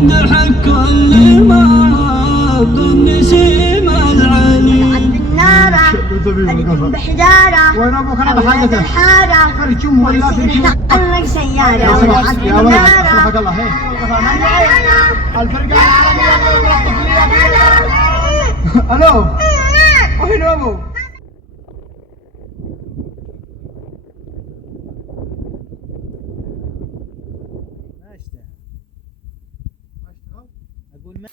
يمدحك كل ما بالنسيم العلي عد النارة الجنب بحجارة وين ابوك انا بحاجته الحارة فرجوم ولا ونسير عنك سيارة يا ولا ولد يا ولد اسمحك الله هي الفرقة العالمية الو وين ابو ما اشتغل اقول ما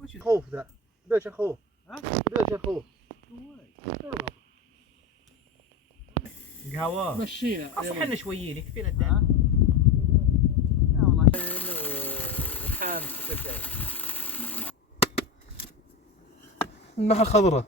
وش الخوف ذا؟ ليش الخوف؟ ها؟ ليش الخوف؟ قهوة مشينا اصحنا شويين يكفينا الدم والله وخامس النخل الخضراء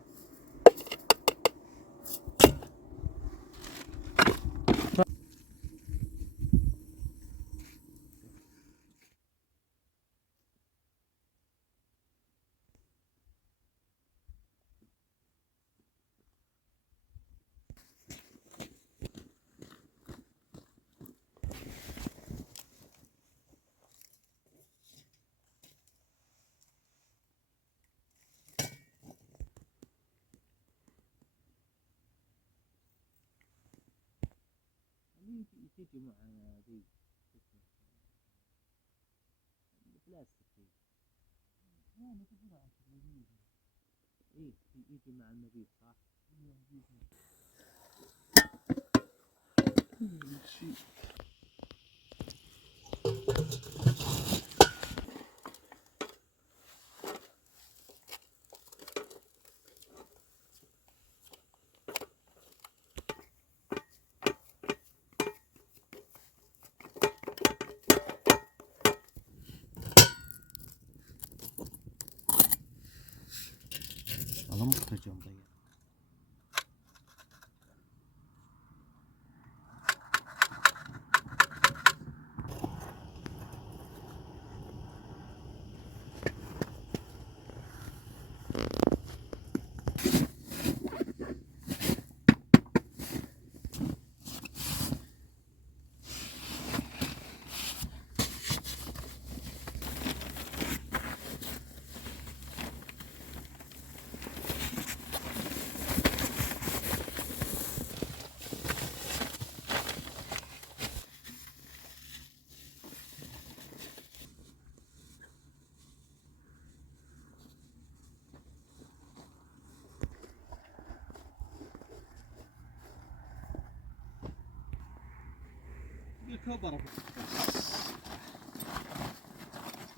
تيجي مع ذي بلاستيك ايه يجي مع النبيذ صح؟ والله مخرج يوم ضيق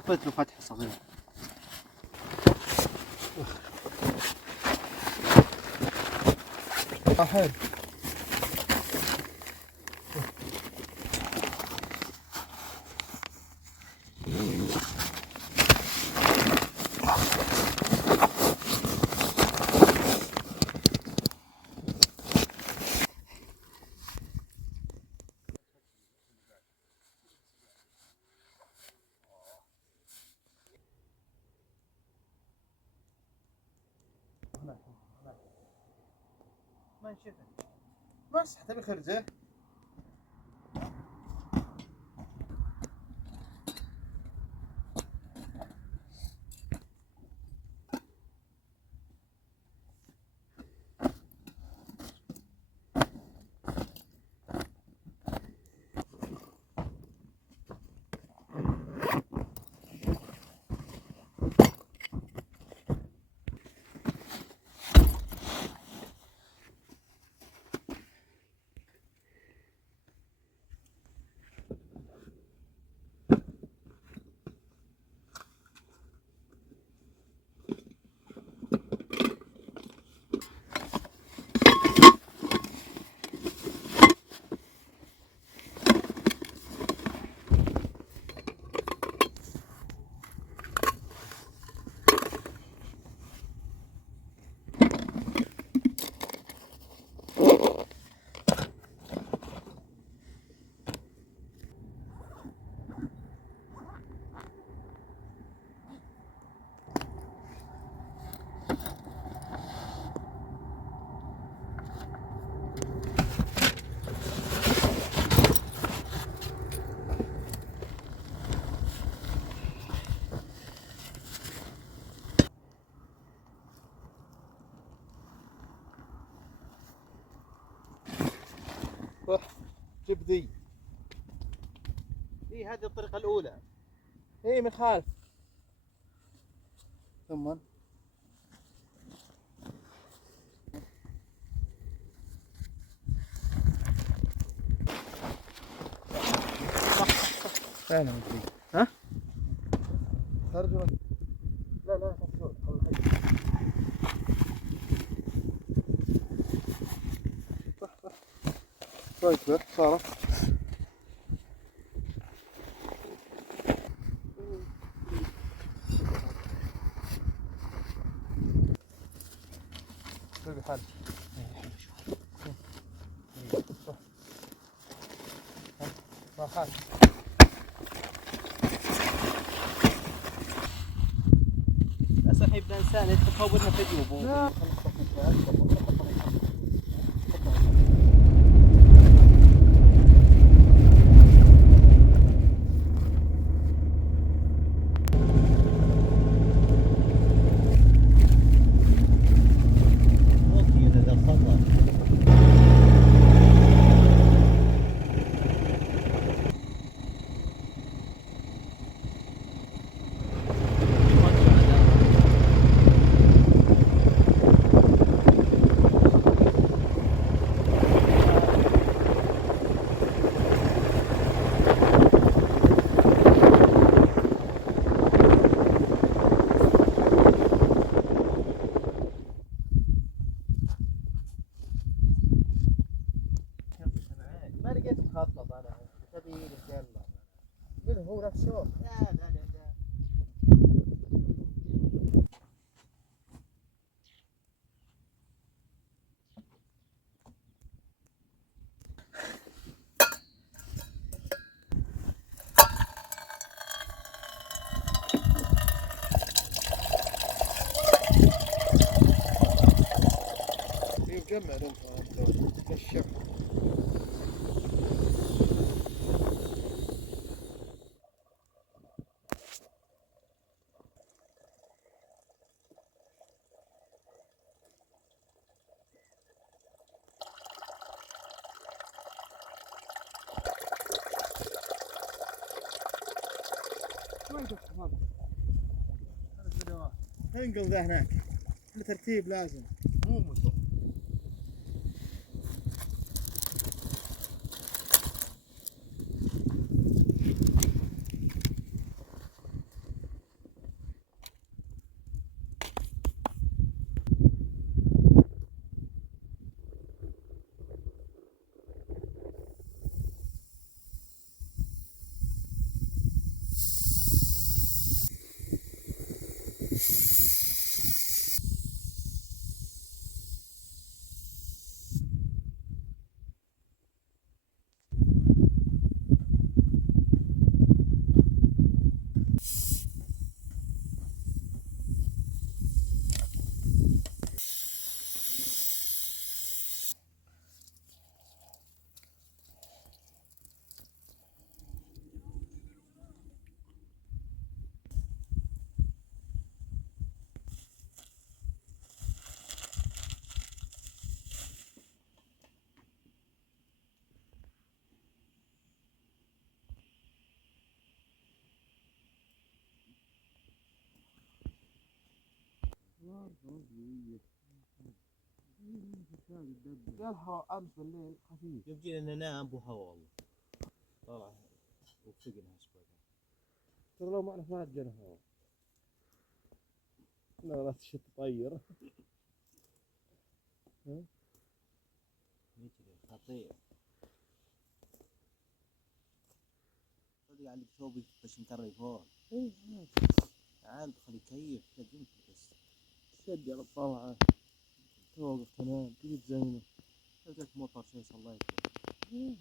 حطيت له فتح صغير حلو ما نشوفه بس تبي خرزه بذي. اي هذه الطريقة الأولى. اي من خالف. ثم فعلا بذي. ها؟ خرج لا لا خرج قبل الحج. صح صح. كويس له صارت. بحال ما خالف. صاحب الانسان يتقبلنا في جيوبه. لا ما لقيت مخطط انا سبيل الجنة. من هو نفسه؟ لا لا لا لا. يجمع لهم الشعب. انقل ذا هناك. ترتيب لازم. مو موتور. قالها امس بالليل خفيف. يبجي لنا نام ابو هوا والله. طلع وفقنا شوي. ترى لو ما نعرف ما جانا هوا. لا لا تشت طير. مثل خطير. صدق عندك ثوب باش نكرر فوق. ايه تعال دخل يكيف لازمت بس. سجل الطلعة. توقف تنام تجي تزينه. لقيت موتور شيء صليت. ايه